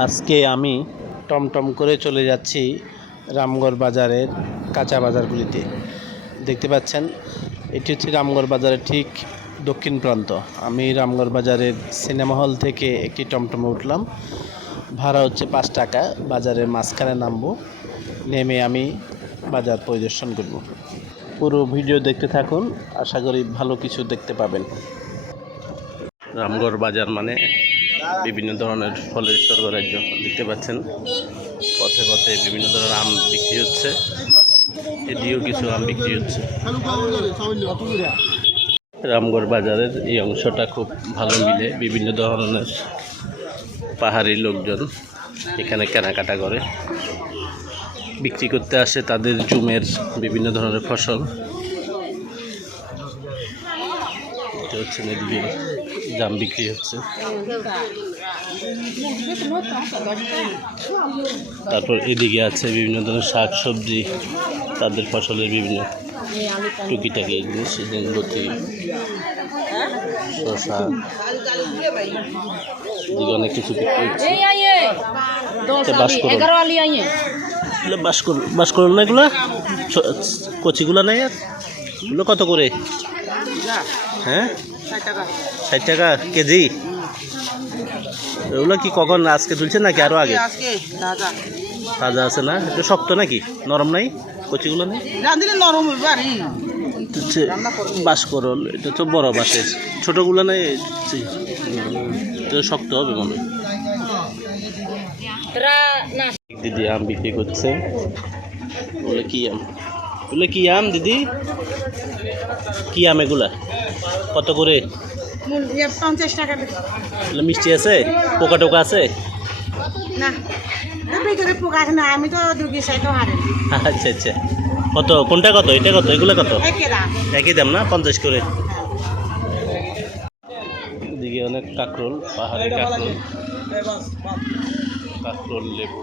আজকে আমি টমটম করে চলে যাচ্ছি রামগড় বাজারের কাঁচা বাজারগুলিতে। দেখতে পাচ্ছেন, এটি হচ্ছে রামগড় বাজারের ঠিক দক্ষিণ প্রান্ত। আমি রামগড় বাজারের সিনেমা হল থেকে একটি টমটমে উঠলাম। ভাড়া হচ্ছে পাঁচ টাকা, বাজারের মাঝখানে নামবো, নেমে আমি বাজার পরিদর্শন করব। পুরো ভিডিও দেখতে থাকুন, আশা করি ভালো কিছু দেখতে পাবেন। রামগড় বাজার মানে বিভিন্ন ধরনের ফলের সরবরাহ দেখতে পাচ্ছেন। পথে পথে বিভিন্ন ধরনের আম বিক্রি হচ্ছে। এদিকেও কিছু আম বিক্রি হচ্ছে। রামগড় বাজারের এই অংশটা খুব ভালো মিলে। বিভিন্ন ধরনের পাহাড়ি লোকজন এখানে কেনাকাটা করে। বিক্রি করতে আসে তাদের জুমের বিভিন্ন ধরনের ফসল। দেখতে পাচ্ছেন এদিকে জাম বিক্রি হচ্ছে। তারপর এদিকে আছে বিভিন্ন ধরনের শাক সবজি তাদের ফসলের বিভিন্ন টুকিটাকি এগুলো সেদিন গতি শশা এদিকে অনেক কিছু বাস করুন বাস করুন আর? এগুলো কত করে? হ্যাঁ? ষাট টাকা। কেজি? ওগুলো কি কখন আজকে তুলছে নাকি আরও আগে? তাজা। আছে না? একটু শক্ত নাকি? নরম নাই? কচিগুলো নেই? নরম বাস করল এটা তো বড় বাসের ছোটগুলো না শক্ত হবে মনে দিদি আম বিক্রি করছে। বলে কি আম? বলে কি আম দিদি? কি আম এগুলা? কত করে? পঞ্চাশ টাকা মিষ্টি আছে? পোকা টোকা আছে? না আমি তো আচ্ছা আচ্ছা। কত? কোনটা কত? এটা কত? এগুলো কত? একই দাম না? পঞ্চাশ করে। এদিকে অনেক কাঁকরোল পাহাড়ি কাঁকরোল। কাঁকরোল লেবু।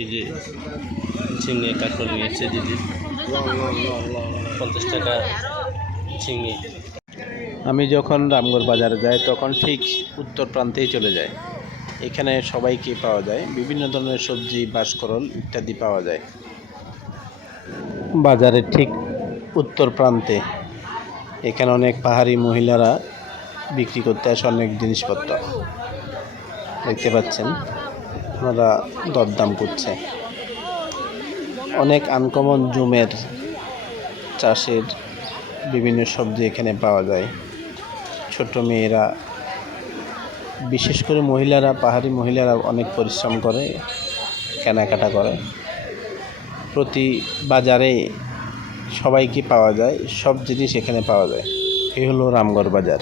এই যে ঝিঙে কাঁকরোল নিয়েছে দিদি পঞ্চাশ টাকা ঝিঙে। আমি যখন রামগড় বাজারে যাই, তখন ঠিক উত্তর প্রান্তেই চলে যাই। এখানে সবাইকে পাওয়া যায়। বিভিন্ন ধরনের সবজি বাসকরল ইত্যাদি পাওয়া যায়। বাজারের ঠিক উত্তর প্রান্তে এখানে অনেক পাহাড়ি মহিলারা বিক্রি করতে আসে অনেক জিনিসপত্র। দেখতে পাচ্ছেন? ওনারা দরদাম করছে। অনেক আনকমন জুমের চাষের বিভিন্ন সবজি এখানে পাওয়া যায়। ছোট মেয়েরা, বিশেষ করে মহিলারা, পাহাড়ি মহিলারা অনেক পরিশ্রম করে, কেনাকাটা করে। প্রতি বাজারে সবাইকে পাওয়া যায়, সব জিনিস এখানে পাওয়া যায়। এই হলো রামগড় বাজার।